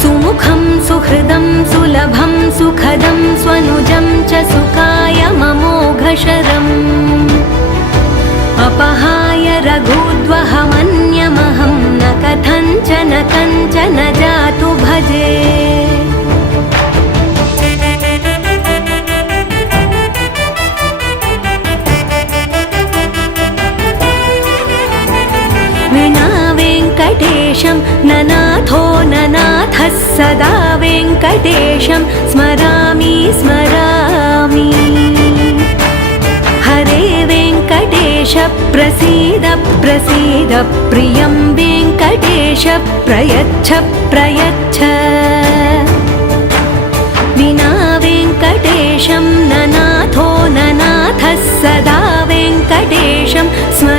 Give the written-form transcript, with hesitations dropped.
सुमुखं सुहृदं सुलभं सुखदं स्वनुजं च सुखाय ममोघशरम् अपहाय रघुद्वहमन्यमहं न कथञ्चन कञ्चन जातु भजे विना वेङ्कटेशं ननाथो ननाथः सदा वेङ्कटेशं स्मरामि स्मरामि हरे वेङ्कटेश प्रसीद प्रसीद प्रियं वेङ्कटेश प्रयच्छ प्रयच्छ विना वेङ्कटेशं ननाथो ननाथः सदा वेङ्कटेशं स्मरामि